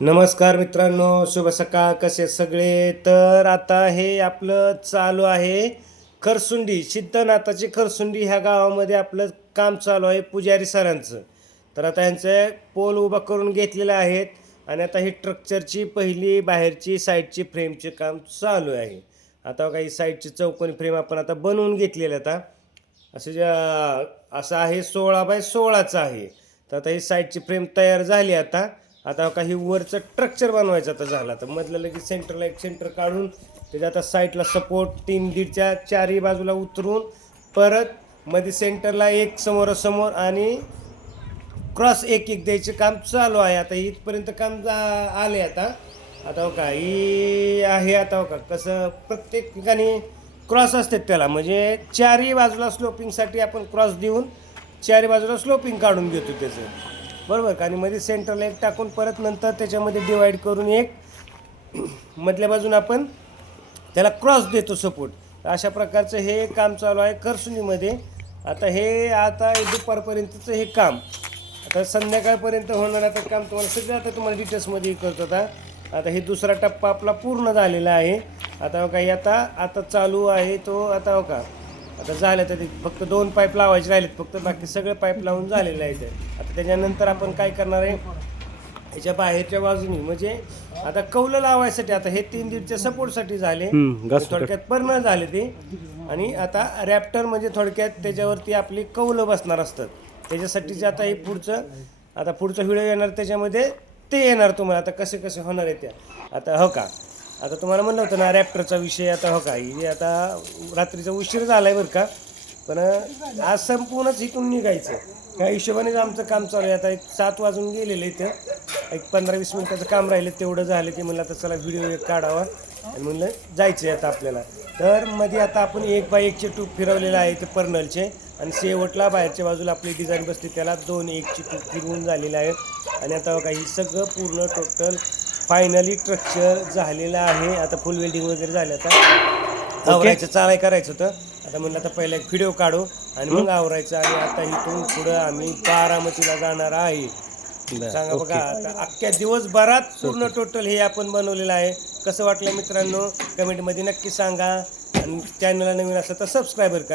नमस्कार मित्रांनो शुभ सकाळ. कसे सगळे? तर आता हे आपलं चालू आहे खरसुंडी सिद्धनाथाची खरसुंडी ह्या गावामध्ये आपलं काम चालू आहे पुजारी सरांचं. तर आता यांचं पोल उभा करून घेतलेले आहेत आणि आता ही स्ट्रक्चरची पहिली बाहेरची साईडची फ्रेमचे काम चालू आहे. आता काही साईडची चौकोनी फ्रेम आपण आता बनवून घेतलेलं आता. असं ज्या असं आहे सोळा बाय सोळाचं आहे. तर आता ही साईडची फ्रेम तयार झाली आता. आता काही वरचं स्ट्रक्चर बनवायचं आता झालं. तर मधलं लगेच सेंटरला एक सेंटर काढून त्याच्या आता साईडला सपोर्ट तीन दीडच्या चारही बाजूला उतरून परत मध्ये सेंटरला एक समोरासमोर आणि क्रॉस एक एक द्यायचे काम चालू आहे. आता इथपर्यंत काम जा- आले आता. आता हो का ही आहे आता हो का. कसं प्रत्येक ठिकाणी क्रॉस असतात त्याला. म्हणजे चारही बाजूला स्लोपिंगसाठी आपण क्रॉस देऊन चारही बाजूला स्लोपिंग काढून घेतो त्याचं. बरोबर का? आणि मध्ये सेंटरला एक टाकून परत नंतर त्याच्यामध्ये डिवाईड करून एक मधल्या बाजून आपण त्याला क्रॉस देतो सपोर्ट अशा प्रकारचं हे काम चालू आहे करसुनीमध्ये आता हे आता दुपारपर्यंतचं हे काम. आता संध्याकाळपर्यंत होणार आता काम तुम्हाला सगळं आता तुम्हाला डिटेल्समध्ये करतो आता. आता हे दुसरा टप्पा आपला पूर्ण झालेला आहे. आता हो काही आता आता चालू आहे तो आता हो का आता झालं तर ते फक्त दोन पाईप लावायचे राहिलेत फक्त बाकी सगळे पाईप लावून झालेले आहेत आता त्याच्यानंतर आपण काय करणार आहे? ह्याच्या बाहेरच्या बाजूनी म्हणजे आता कौलं लावायसाठी आता हे तीन दीडच्या सपोर्टसाठी झाले. थोडक्यात पर्ण झाले ते. आणि आता रॅप्टर म्हणजे थोडक्यात त्याच्यावरती आपली कौलं बसणार असतात. त्याच्यासाठीचे आता हे पुढचं आता पुढचा व्हिडिओ येणार त्याच्यामध्ये ते येणार तुम्हाला. आता कसे कसे होणार आहे त्या आता हो का? आता तुम्हाला म्हणलं होतं ना रॅप्टरचा विषय आता हो का आता रात्रीचा उशीर झाला आहे बरं का. पण आज संपूर्णच इथून निघायचं. त्या हिशोबानेच आमचं काम चालू आहे. आता एक सात वाजून गेलेलं इथं. एक पंधरा वीस मिनिटाचं काम राहिलं तेवढं झालं की म्हणलं आता चला व्हिडिओ एक काढावा. आणि म्हणलं जायचं आहे आता आपल्याला. तर मध्ये आता आपण एक बाय एकचे टूप फिरवलेलं आहे ते पर्नलचे. आणि शेवटला बाहेरच्या बाजूला आपली डिझाईन बसते त्याला दोन एकची टूप फिरवून झालेलं आहे आणि आता काही सगळं पूर्ण टोटल फायनली स्ट्रक्चर झालेलं आहे. आता फुल वेल्डिंग वगैरे झालं आता. आवरायचं चालाय करायचं होतं. आता म्हणलं आता पहिला एक व्हिडिओ काढू आणि मग आवरायचं आणि आता इथून पुढं आम्ही बारामतीला जाणार आहे. सांगा बघा आता अख्ख्या दिवसभरात पूर्ण टोटल हे आपण बनवलेलं आहे. कसं वाटलं मित्रांनो? कमेंटमध्ये नक्की सांगा. आणि चॅनलला नवीन असलं तर सबस्क्राईबर करा.